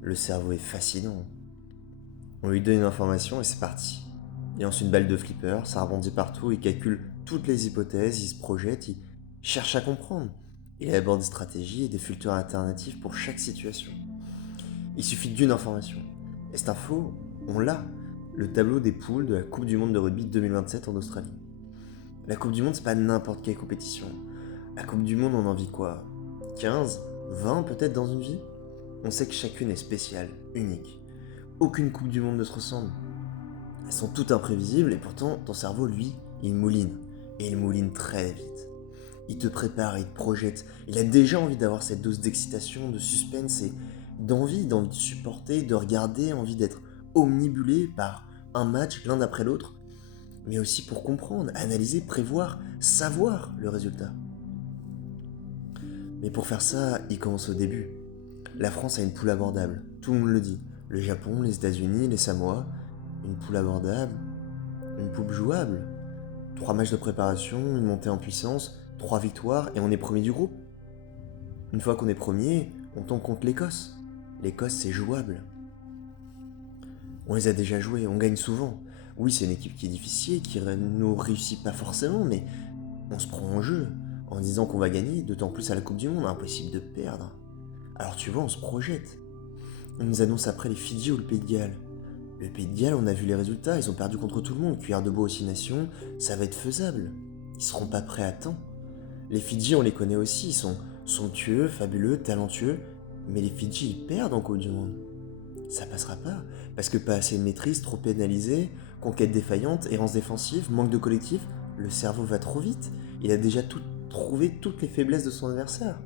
Le cerveau est fascinant. On lui donne une information et c'est parti. Il lance une balle de flipper, ça rebondit partout, il calcule toutes les hypothèses, il se projette, il cherche à comprendre. Il élabore des stratégies et des filtres alternatifs pour chaque situation. Il suffit d'une information. Et cette info, on l'a. Le tableau des poules de la Coupe du Monde de rugby 2027 en Australie. La Coupe du Monde, c'est pas n'importe quelle compétition. La Coupe du Monde, on en vit quoi 15 20 peut-être dans une vie. On sait que chacune est spéciale, unique. Aucune Coupe du Monde ne se ressemble. Elles sont toutes imprévisibles et pourtant ton cerveau, lui, il mouline. Et il mouline très vite. Il te prépare, il te projette. Il a déjà envie d'avoir cette dose d'excitation, de suspense et d'envie de supporter, de regarder, envie d'être omnibulé par un match l'un après l'autre, mais aussi pour comprendre, analyser, prévoir, savoir le résultat. Mais pour faire ça, il commence au début. La France a une poule abordable, tout le monde le dit. Le Japon, les États-Unis, les Samoa, une poule abordable, une poule jouable. 3 matchs de préparation, une montée en puissance, 3 victoires et on est premier du groupe. Une fois qu'on est premier, on tombe contre l'Écosse. L'Écosse, c'est jouable. On les a déjà joués, on gagne souvent. Oui, c'est une équipe qui est difficile, qui ne réussit pas forcément, mais on se prend en jeu en disant qu'on va gagner, d'autant plus à la Coupe du Monde, impossible de perdre. Alors tu vois, on se projette. On nous annonce après les Fidji ou le Pays de Galles. Le Pays de Galles, on a vu les résultats, ils ont perdu contre tout le monde, cuillère de bois aux 6 nations, ça va être faisable. Ils seront pas prêts à temps. Les Fidji, on les connaît aussi, ils sont somptueux, fabuleux, talentueux, mais les Fidji, ils perdent en Coupe du Monde. Ça passera pas, parce que pas assez de maîtrise, trop pénalisé, conquête défaillante, errance défensive, manque de collectif, le cerveau va trop vite. Il a déjà trouvé toutes les faiblesses de son adversaire.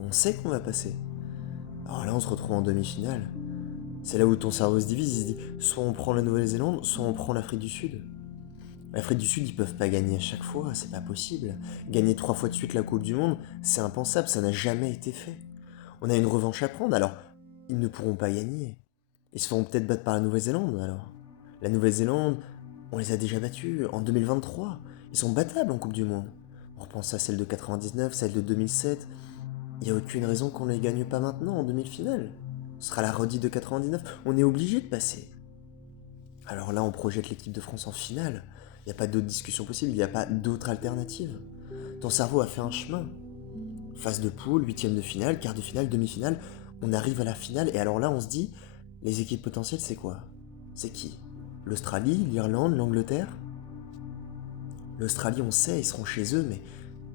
On sait qu'on va passer. Alors là, on se retrouve en demi-finale. C'est là où ton cerveau se divise, il se dit soit on prend la Nouvelle-Zélande, soit on prend l'Afrique du Sud. L'Afrique du Sud, ils peuvent pas gagner à chaque fois, c'est pas possible. Gagner 3 fois de suite la Coupe du Monde, c'est impensable, ça n'a jamais été fait. On a une revanche à prendre, alors ils ne pourront pas gagner. Ils se feront peut-être battre par la Nouvelle-Zélande, alors. La Nouvelle-Zélande, on les a déjà battus en 2023. Ils sont battables en Coupe du Monde. On repense à celle de 99, celle de 2007. Il n'y a aucune raison qu'on ne les gagne pas maintenant en demi-finale. Ce sera la redite de 99. On est obligé de passer. Alors là, on projette l'équipe de France en finale. Il n'y a pas d'autre discussion possible, il n'y a pas d'autre alternative. Ton cerveau a fait un chemin. Phase de poule, huitième de finale, quart de finale, demi-finale. On arrive à la finale et alors là, on se dit, les équipes potentielles, c'est quoi? C'est qui? L'Australie, l'Irlande, l'Angleterre? L'Australie, on sait, ils seront chez eux, mais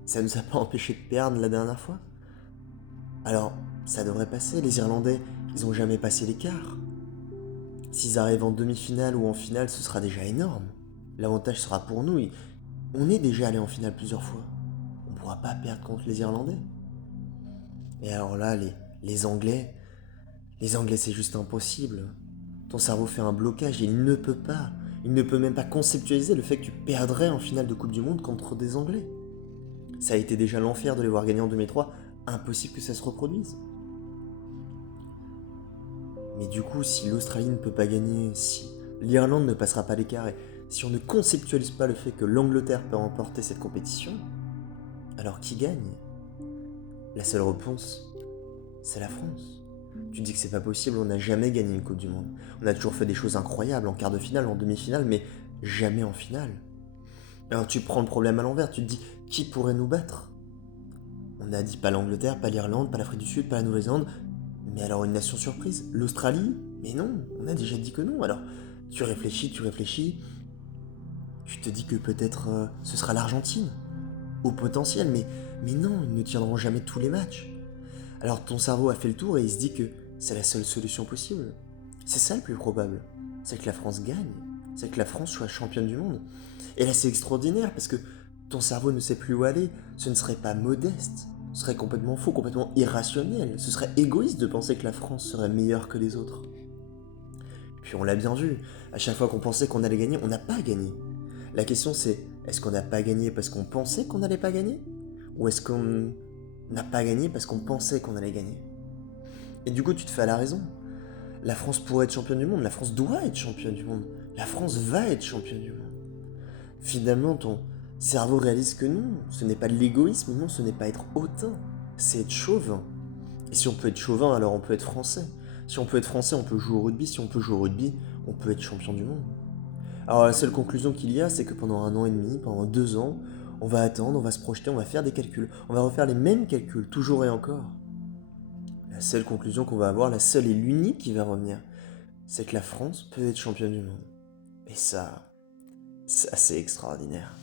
ça ne nous a pas empêché de perdre la dernière fois. Alors, ça devrait passer. Les Irlandais, ils n'ont jamais passé l'écart. S'ils arrivent en demi-finale ou en finale, ce sera déjà énorme. L'avantage sera pour nous. On est déjà allé en finale plusieurs fois. On ne pourra pas perdre contre les Irlandais. Et alors là, les Anglais, c'est juste impossible. Ton cerveau fait un blocage et il ne peut pas. Il ne peut même pas conceptualiser le fait que tu perdrais en finale de Coupe du Monde contre des Anglais. Ça a été déjà l'enfer de les voir gagner en 2003. Impossible que ça se reproduise. Mais du coup, si l'Australie ne peut pas gagner, si l'Irlande ne passera pas l'écart, et si on ne conceptualise pas le fait que l'Angleterre peut remporter cette compétition, alors qui gagne? La seule réponse, c'est la France. Tu dis que c'est pas possible, on n'a jamais gagné une Coupe du Monde. On a toujours fait des choses incroyables en quart de finale, en demi-finale, mais jamais en finale. Alors tu prends le problème à l'envers, tu te dis qui pourrait nous battre? On a dit pas l'Angleterre, pas l'Irlande, pas l'Afrique du Sud, pas la Nouvelle-Zélande, mais alors une nation surprise? L'Australie? Mais non, on a déjà dit que non. Alors tu réfléchis, tu te dis que peut-être ce sera l'Argentine, au potentiel, mais non, ils ne tiendront jamais tous les matchs. Alors ton cerveau a fait le tour et il se dit que c'est la seule solution possible. C'est ça le plus probable. C'est que la France gagne. C'est que la France soit championne du monde. Et là c'est extraordinaire parce que ton cerveau ne sait plus où aller. Ce ne serait pas modeste. Ce serait complètement faux, complètement irrationnel. Ce serait égoïste de penser que la France serait meilleure que les autres. Puis on l'a bien vu. À chaque fois qu'on pensait qu'on allait gagner, on n'a pas gagné. La question c'est, est-ce qu'on n'a pas gagné parce qu'on pensait qu'on n'allait pas gagner? Ou est-ce qu'on n'a pas gagné parce qu'on pensait qu'on allait gagner? Et du coup, tu te fais à la raison. La France pourrait être championne du monde, la France doit être championne du monde, la France va être championne du monde. Finalement, ton cerveau réalise que non, ce n'est pas de l'égoïsme, non, ce n'est pas être hautain, c'est être chauvin. Et si on peut être chauvin, alors on peut être français. Si on peut être français, on peut jouer au rugby. Si on peut jouer au rugby, on peut être champion du monde. Alors la seule conclusion qu'il y a, c'est que pendant 1 an et demi, pendant 2 ans, on va attendre, on va se projeter, on va faire des calculs. On va refaire les mêmes calculs, toujours et encore. La seule conclusion qu'on va avoir, la seule et l'unique qui va revenir, c'est que la France peut être championne du monde. Et ça, c'est extraordinaire.